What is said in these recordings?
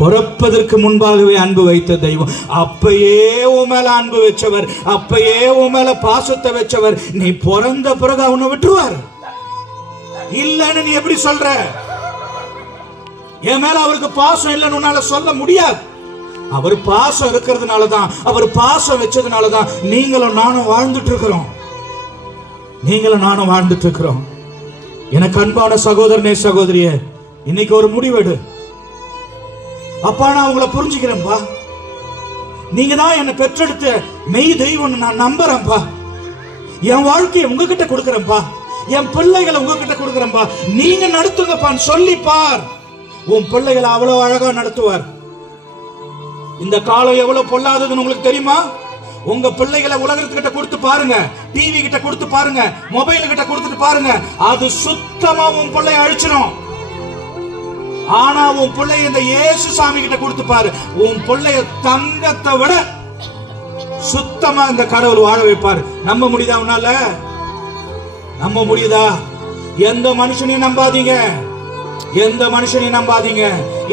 பிறப்பதற்கு முன்பாகவே அன்பு வைத்த தெய்வம். அப்பயே உன் மேல அன்பு வச்சவர், அப்பயே உன் மேல பாசத்தை வச்சவர். நீ பிறந்த பிறகு அவனை விட்டுருவார் இல்லன்னு நீ எப்படி சொல்ற? என் மேல அவருக்கு பாசம் இல்லைன்னு உன்னால சொல்ல முடியாது. அவர் பாசம் இருக்கிறதுனாலதான், அவர் பாசம் வச்சதுனாலதான் நீங்களும் நானும் வாழ்ந்துட்டு இருக்கிறோம். நீங்களும் நானும் வாழ்ந்துட்டு இருக்கிறோம். எனக்கு அன்பான சகோதரனே சகோதரியே, இன்னைக்கு ஒரு முடிவெடு. அப்பா, நான் உங்களை புரிஞ்சுக்கிறேன்பா. நீங்க தான் என்னை பெற்றெடுத்த மெய் தெய்வம் நான் நம்புறேன்பா. என் வாழ்க்கையை உங்ககிட்ட கொடுக்கறேன்பா. என் பிள்ளைகளை உங்ககிட்ட கொடுக்கறேன்பா. நீங்க நடத்துங்கப்பான்னு சொல்லிப்பார். உன் பிள்ளைகளை அவ்வளவு அழகா நடத்துவார். இந்த காலம் எவ்வளவு பொல்லாததுன்னு உங்களுக்கு தெரியுமா? உங்க பிள்ளைகளை உலகத்துக்கிட்ட கொடுத்து பாருங்க, டிவி கிட்ட கொடுத்து பாருங்க, மொபைல் கிட்ட கொடுத்துட்டு பாருங்க, அது சுத்தமா உன் பிள்ளைய அழிச்சிடும். ஆனா உன் பிள்ளைய இந்த இயேசு சாமி கிட்ட கொடுத்து பாரு, உன் பிள்ளைய தங்கத்தை விட சுத்தமா இந்த கடவுள் வாழ வைப்பாரு. நம்ப முடியுதா உன்னால? நம்ப முடியுதா? எந்த மனுஷனையும் நம்பாதீங்க, எந்த மனுஷனையும் நம்பாதீங்க.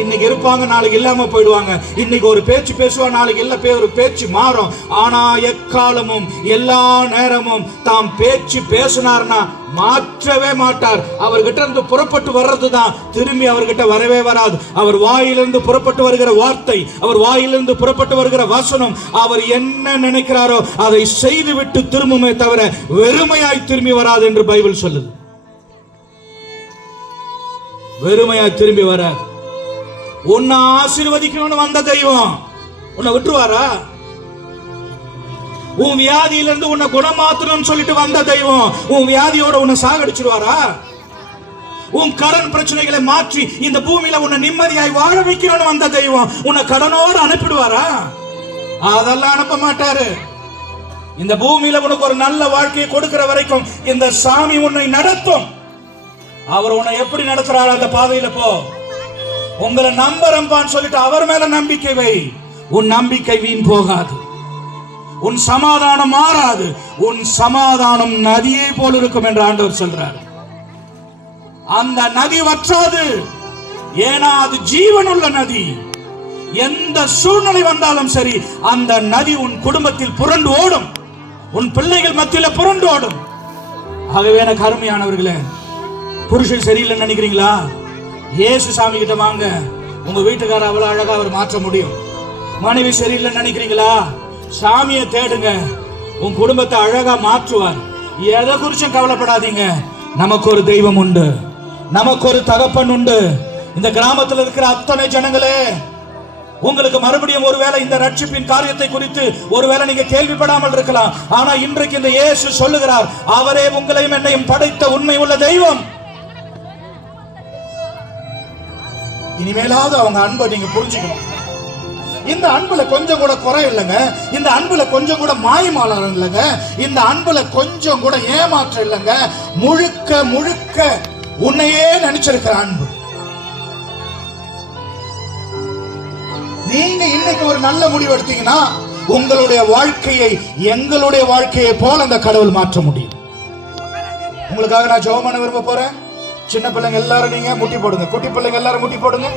இன்னைக்கு இருப்பாங்க, நாளைக்கு இல்லாம போயிடுவாங்க. இன்னைக்கு ஒரு பேச்சு பேசுவா, நாளைக்கு எல்லா ஒரு பேச்சு மாறும். ஆனா எக்காலமும் எல்லா நேரமும் தாம் பேச்சு பேசினார்னா மாற்றவே மாட்டார். அவர்கிட்ட இருந்து புறப்பட்டு வர்றதுதான் திரும்பி அவர்கிட்ட வரவே வராது. அவர் வாயிலிருந்து புறப்பட்டு வருகிற வார்த்தை, அவர் வாயிலிருந்து புறப்பட்டு வருகிற வசனம், அவர் என்ன நினைக்கிறாரோ அதை செய்து விட்டு திரும்புமே தவிர வெறுமையாய் திரும்பி வராது என்று பைபிள் சொல்லுது. வெறுமையாய் திரும்பி வராது. உன்னை ஆசீர்வதிக்கணும்னு வந்த தெய்வம் உன்னை விட்டுருவாரா? உன் வியாதியிலிருந்து உன்னை குணமாத்தணும்னு சொல்லிட்டு வந்த தெய்வம் உன் வியாதியோட உன்னை சாகடிச்சிருவாரா? உன் கடன் பிரச்சனைகளை மாற்றி இந்த பூமியில உன்னை நிம்மதியாய் வாழ வைக்கணும்னு வந்த தெய்வம் உன்னை கடனோடு அனுப்பிடுவாரா? அதெல்லாம் அனுப்ப மாட்டாரு. இந்த பூமியில உனக்கு ஒரு நல்ல வாழ்க்கையை கொடுக்கிற வரைக்கும் இந்த சாமி உன்னை நடத்தும். அவர் உன்னை எப்படி நடத்துறாரு அந்த பாதையில போ. உங்களை நம்புறேன்பான்னு சொல்லிட்டு அவர் மேல நம்பிக்கை வை. உன் நம்பிக்கை வீண் போகாது, உன் சமாதானம் மாறாது. உன் சமாதானம் நதியை போல இருக்கும் என்று ஆண்டவர் சொல்றார். அந்த நதி வற்றாது, ஏன்னா அது ஜீவனுள்ள நதி. எந்த சூழ்நிலை வந்தாலும் சரி, அந்த நதி உன் குடும்பத்தில் புரண்டு ஓடும், உன் பிள்ளைகள் மத்தியில புரண்டு ஓடும். ஆகவே எனக்கு அருமையானவர்களே, புருஷன் சரியில்லைன்னு நினைக்கிறீங்களா? இயேசு சாமி கிட்ட வாங்க, உங்க வீட்டுக்கார அவ்வளவு அழகா அவர் மாற்ற முடியும். மனைவி சரியில்லைன்னு நினைக்கிறீங்களா? சாமியை தேடுங்க, உன் குடும்பத்தை அழகா மாற்றுவார். எதை குறிச்சும் கவலைப்படாதீங்க. நமக்கு ஒரு தெய்வம் உண்டு, நமக்கு ஒரு தகப்பன் உண்டு. இந்த கிராமத்தில் இருக்கிற அத்தனை ஜனங்களே, உங்களுக்கு மறுபடியும் ஒருவேளை இந்த ரட்சிப்பின் காரியத்தை குறித்து ஒருவேளை நீங்க கேள்விப்படாமல் இருக்கலாம். ஆனா இன்றைக்கு இந்த இயேசு சொல்லுகிறார், அவரே உங்களையும் என்னையும் படைத்த உண்மை உள்ள தெய்வம். இனிமேலாவது அவங்க அன்பை நீங்க புரிஞ்சுக்கணும். இந்த அன்புல கொஞ்சம் கூட குறை இல்லைங்க, இந்த அன்புல கொஞ்சம் கூட மாயமாலம் இல்லைங்க, இந்த அன்புல கொஞ்சம் கூட ஏமாற்றம் இல்லைங்க. முழுக்க முழுக்க உன்னையே நினைச்சிருக்கிற அன்பு. நீங்க இன்னைக்கு ஒரு நல்ல முடிவு எடுத்தீங்கன்னா உங்களுடைய வாழ்க்கையை எங்களுடைய வாழ்க்கையை போல அந்த கடவுள் மாற்ற முடியும். உங்களுக்காக நான் ஜெபம் பண்ண விரும்ப போறேன். சின்ன பிள்ளைங்க எல்லாரும் நீங்க முட்டி போடுங்க, குட்டி பிள்ளைங்க எல்லாரும் முட்டி போடுங்க.